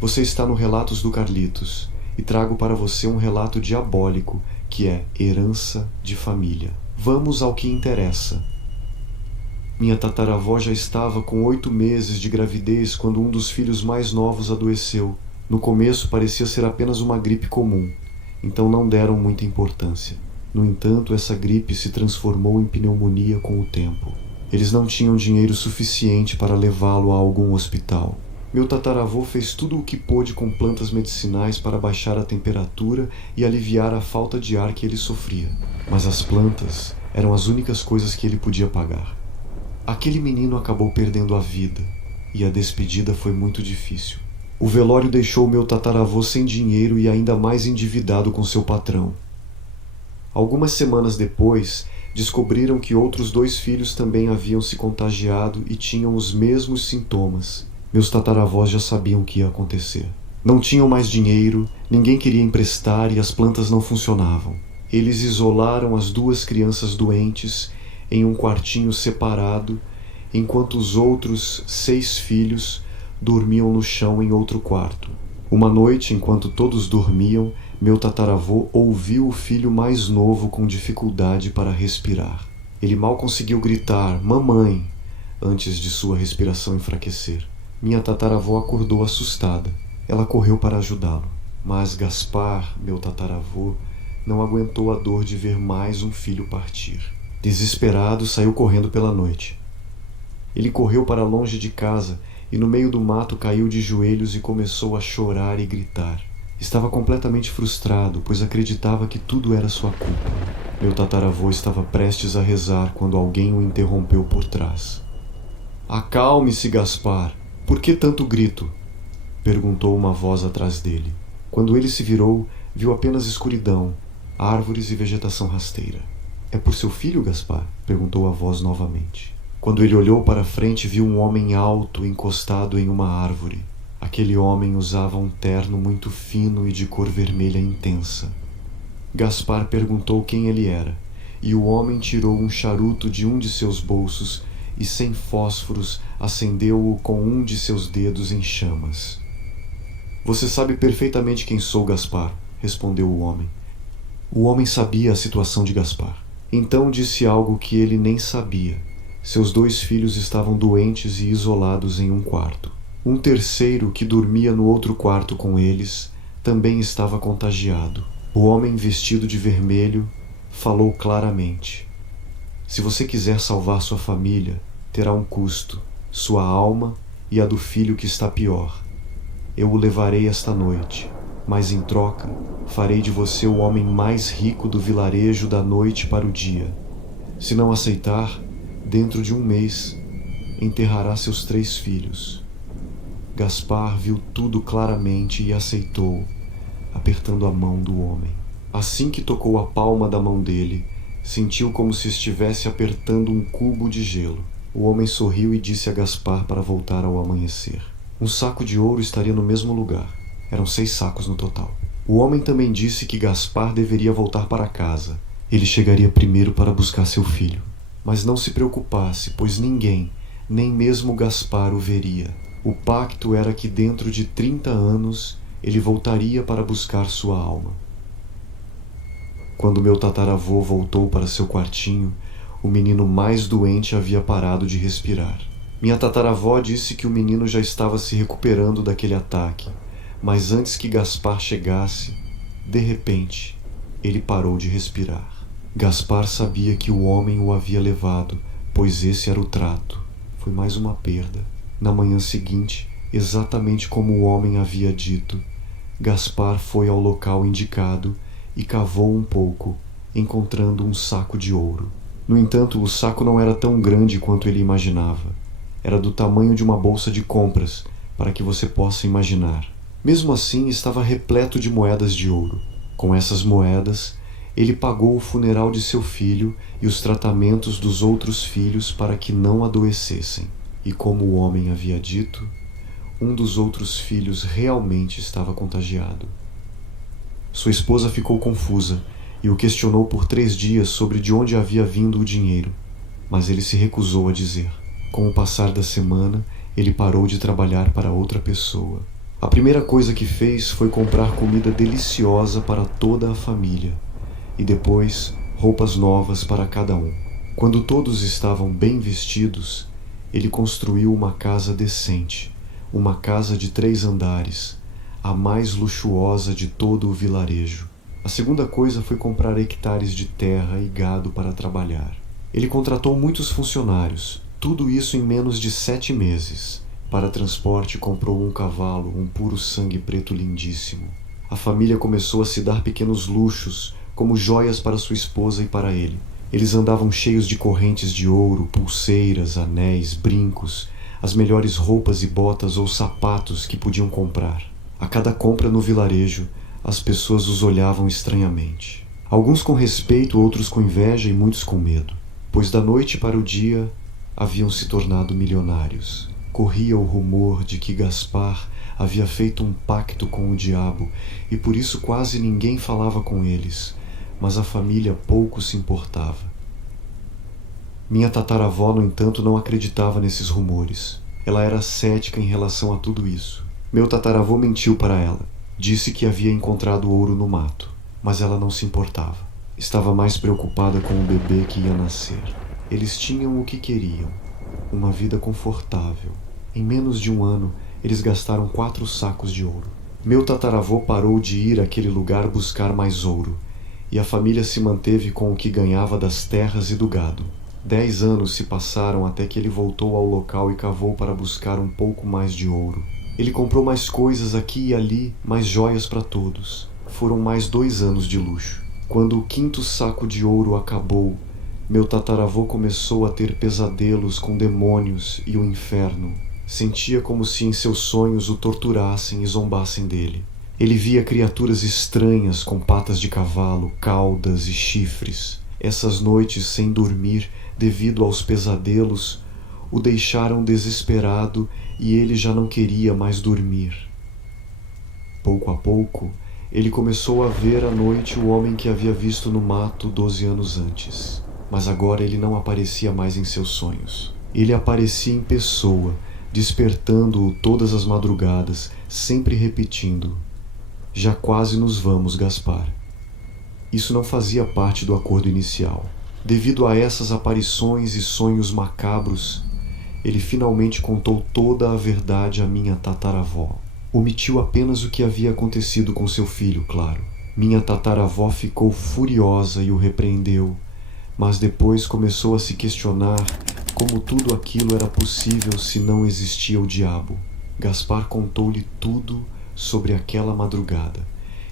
Você está no Relatos do Carlitos e trago para você um relato diabólico que é herança de família. Vamos ao que interessa. Minha tataravó já estava com 8 meses de gravidez quando um dos filhos mais novos adoeceu. No começo parecia ser apenas uma gripe comum, então não deram muita importância. No entanto, essa gripe se transformou em pneumonia com o tempo. Eles não tinham dinheiro suficiente para levá-lo a algum hospital. Meu tataravô fez tudo o que pôde com plantas medicinais para baixar a temperatura e aliviar a falta de ar que ele sofria. Mas as plantas eram as únicas coisas que ele podia pagar. Aquele menino acabou perdendo a vida, e a despedida foi muito difícil. O velório deixou meu tataravô sem dinheiro e ainda mais endividado com seu patrão. Algumas semanas depois, descobriram que outros 2 filhos também haviam se contagiado e tinham os mesmos sintomas. Meus tataravós já sabiam o que ia acontecer. Não tinham mais dinheiro, ninguém queria emprestar e as plantas não funcionavam. Eles isolaram as 2 crianças doentes em um quartinho separado, enquanto os outros 6 filhos dormiam no chão em outro quarto. Uma noite, enquanto todos dormiam, meu tataravô ouviu o filho mais novo com dificuldade para respirar. Ele mal conseguiu gritar "mamãe" antes de sua respiração enfraquecer. Minha tataravó acordou assustada. Ela correu para ajudá-lo. Mas Gaspar, meu tataravô, não aguentou a dor de ver mais um filho partir. Desesperado, saiu correndo pela noite. Ele correu para longe de casa e no meio do mato caiu de joelhos e começou a chorar e gritar. Estava completamente frustrado, pois acreditava que tudo era sua culpa. Meu tataravô estava prestes a rezar quando alguém o interrompeu por trás. "Acalme-se, Gaspar! Por que tanto grito?" perguntou uma voz atrás dele. Quando ele se virou, viu apenas escuridão, árvores e vegetação rasteira. "É por seu filho, Gaspar?" perguntou a voz novamente. Quando ele olhou para frente, viu um homem alto encostado em uma árvore. Aquele homem usava um terno muito fino e de cor vermelha intensa. Gaspar perguntou quem ele era, e o homem tirou um charuto de um de seus bolsos e, sem fósforos, acendeu-o com um de seus dedos em chamas. "Você sabe perfeitamente quem sou, Gaspar", respondeu o homem. O homem sabia a situação de Gaspar. Então disse algo que ele nem sabia. Seus 2 filhos estavam doentes e isolados em um quarto. Um terceiro, que dormia no outro quarto com eles, também estava contagiado. O homem vestido de vermelho falou claramente: "Se você quiser salvar sua família, terá um custo, sua alma e a do filho que está pior. Eu o levarei esta noite, mas em troca farei de você o homem mais rico do vilarejo da noite para o dia. Se não aceitar, dentro de um mês, enterrará seus 3 filhos." Gaspar viu tudo claramente e aceitou, apertando a mão do homem. Assim que tocou a palma da mão dele, sentiu como se estivesse apertando um cubo de gelo. O homem sorriu e disse a Gaspar para voltar ao amanhecer. Um saco de ouro estaria no mesmo lugar. Eram 6 sacos no total. O homem também disse que Gaspar deveria voltar para casa. Ele chegaria primeiro para buscar seu filho. Mas não se preocupasse, pois ninguém, nem mesmo Gaspar, o veria. O pacto era que dentro de 30 anos ele voltaria para buscar sua alma. Quando meu tataravô voltou para seu quartinho, o menino mais doente havia parado de respirar. Minha tataravó disse que o menino já estava se recuperando daquele ataque, mas antes que Gaspar chegasse, de repente, ele parou de respirar. Gaspar sabia que o homem o havia levado, pois esse era o trato. Foi mais uma perda. Na manhã seguinte, exatamente como o homem havia dito, Gaspar foi ao local indicado e cavou um pouco, encontrando um saco de ouro. No entanto, o saco não era tão grande quanto ele imaginava. Era do tamanho de uma bolsa de compras, para que você possa imaginar. Mesmo assim, estava repleto de moedas de ouro. Com essas moedas, ele pagou o funeral de seu filho e os tratamentos dos outros filhos para que não adoecessem. E como o homem havia dito, um dos outros filhos realmente estava contagiado. Sua esposa ficou confusa e o questionou por 3 dias sobre de onde havia vindo o dinheiro, mas ele se recusou a dizer. Com o passar da semana, ele parou de trabalhar para outra pessoa. A primeira coisa que fez foi comprar comida deliciosa para toda a família e depois roupas novas para cada um. Quando todos estavam bem vestidos, ele construiu uma casa decente, uma casa de 3 andares, a mais luxuosa de todo o vilarejo. A segunda coisa foi comprar hectares de terra e gado para trabalhar. Ele contratou muitos funcionários, tudo isso em menos de 7 meses. Para transporte, comprou um cavalo, um puro sangue preto lindíssimo. A família começou a se dar pequenos luxos, como joias para sua esposa e para ele. Eles andavam cheios de correntes de ouro, pulseiras, anéis, brincos, as melhores roupas e botas ou sapatos que podiam comprar. A cada compra no vilarejo, as pessoas os olhavam estranhamente. Alguns com respeito, outros com inveja e muitos com medo, pois da noite para o dia haviam se tornado milionários. Corria o rumor de que Gaspar havia feito um pacto com o diabo e por isso quase ninguém falava com eles, mas a família pouco se importava. Minha tataravó, no entanto, não acreditava nesses rumores. Ela era cética em relação a tudo isso. Meu tataravô mentiu para ela. Disse que havia encontrado ouro no mato, mas ela não se importava. Estava mais preocupada com o bebê que ia nascer. Eles tinham o que queriam, uma vida confortável. Em menos de um ano, eles gastaram 4 sacos de ouro. Meu tataravô parou de ir àquele lugar buscar mais ouro, e a família se manteve com o que ganhava das terras e do gado. 10 anos se passaram até que ele voltou ao local e cavou para buscar um pouco mais de ouro. Ele comprou mais coisas aqui e ali, mais joias para todos. Foram mais 2 anos de luxo. Quando o 5º saco de ouro acabou, meu tataravô começou a ter pesadelos com demônios e o inferno. Sentia como se em seus sonhos o torturassem e zombassem dele. Ele via criaturas estranhas com patas de cavalo, caudas e chifres. Essas noites sem dormir, devido aos pesadelos, o deixaram desesperado e ele já não queria mais dormir. Pouco a pouco, ele começou a ver à noite o homem que havia visto no mato 12 anos antes. Mas agora ele não aparecia mais em seus sonhos. Ele aparecia em pessoa, despertando-o todas as madrugadas, sempre repetindo: "Já quase nos vamos, Gaspar." Isso não fazia parte do acordo inicial. Devido a essas aparições e sonhos macabros, ele finalmente contou toda a verdade à minha tataravó. Omitiu apenas o que havia acontecido com seu filho, claro. Minha tataravó ficou furiosa e o repreendeu, mas depois começou a se questionar como tudo aquilo era possível se não existia o diabo. Gaspar contou-lhe tudo sobre aquela madrugada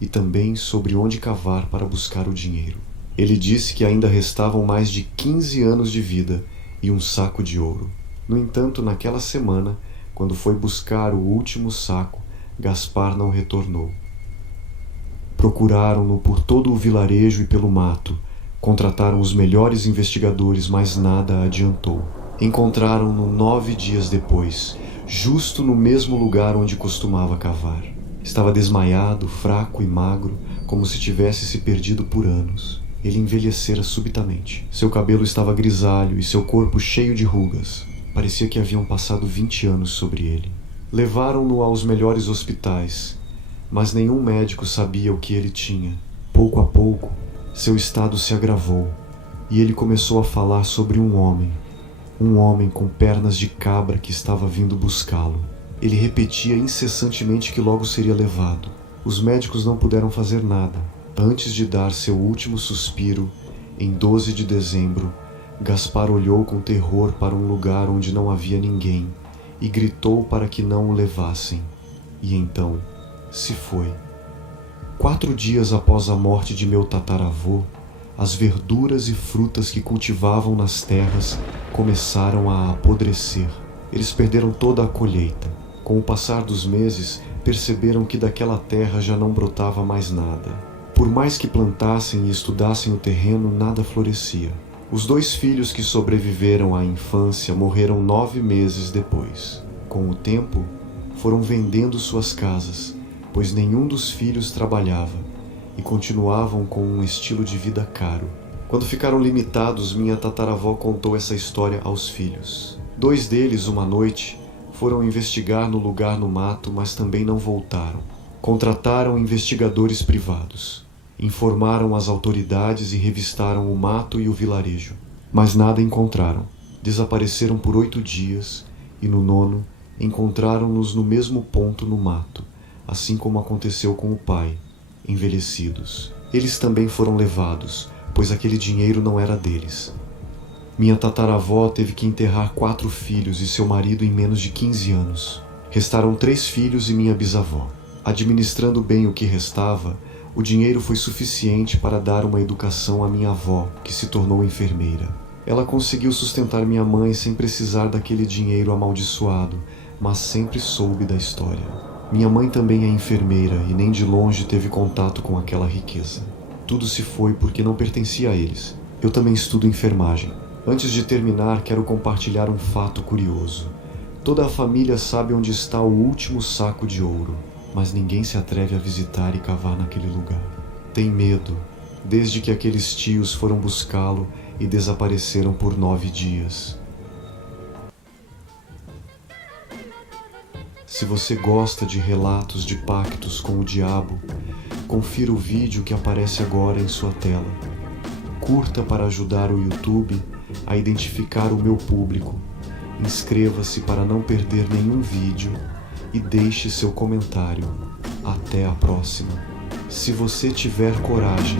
e também sobre onde cavar para buscar o dinheiro. Ele disse que ainda restavam mais de 15 anos de vida e um saco de ouro. No entanto, naquela semana, quando foi buscar o último saco, Gaspar não retornou. Procuraram-no por todo o vilarejo e pelo mato. Contrataram os melhores investigadores, mas nada adiantou. Encontraram-no 9 dias depois, justo no mesmo lugar onde costumava cavar. Estava desmaiado, fraco e magro, como se tivesse se perdido por anos. Ele envelhecera subitamente. Seu cabelo estava grisalho e seu corpo cheio de rugas. Parecia que haviam passado 20 anos sobre ele. Levaram-no aos melhores hospitais, mas nenhum médico sabia o que ele tinha. Pouco a pouco, seu estado se agravou e ele começou a falar sobre um homem com pernas de cabra que estava vindo buscá-lo. Ele repetia incessantemente que logo seria levado. Os médicos não puderam fazer nada. Antes de dar seu último suspiro, em 12 de dezembro, Gaspar olhou com terror para um lugar onde não havia ninguém e gritou para que não o levassem. E então se foi. 4 dias após a morte de meu tataravô, as verduras e frutas que cultivavam nas terras começaram a apodrecer. Eles perderam toda a colheita. Com o passar dos meses, perceberam que daquela terra já não brotava mais nada. Por mais que plantassem e estudassem o terreno, nada florescia. Os 2 filhos que sobreviveram à infância morreram 9 meses depois. Com o tempo, foram vendendo suas casas, pois nenhum dos filhos trabalhava e continuavam com um estilo de vida caro. Quando ficaram limitados, minha tataravó contou essa história aos filhos. 2 deles, uma noite, Foram investigar no lugar no mato, mas também não voltaram. Contrataram investigadores privados. Informaram as autoridades e revistaram o mato e o vilarejo. Mas nada encontraram. Desapareceram por 8 dias e no 9º encontraram-nos no mesmo ponto no mato, assim como aconteceu com o pai, envelhecidos. Eles também foram levados, pois aquele dinheiro não era deles. Minha tataravó teve que enterrar 4 filhos e seu marido em menos de 15 anos. Restaram 3 filhos e minha bisavó. Administrando bem o que restava, o dinheiro foi suficiente para dar uma educação à minha avó, que se tornou enfermeira. Ela conseguiu sustentar minha mãe sem precisar daquele dinheiro amaldiçoado, mas sempre soube da história. Minha mãe também é enfermeira e nem de longe teve contato com aquela riqueza. Tudo se foi porque não pertencia a eles. Eu também estudo enfermagem. Antes de terminar, quero compartilhar um fato curioso. Toda a família sabe onde está o último saco de ouro, mas ninguém se atreve a visitar e cavar naquele lugar. Tem medo, desde que aqueles tios foram buscá-lo e desapareceram por 9 dias. Se você gosta de relatos de pactos com o diabo, confira o vídeo que aparece agora em sua tela. Curta para ajudar o YouTube a identificar o meu público. Inscreva-se para não perder nenhum vídeo e deixe seu comentário. Até a próxima. Se você tiver coragem.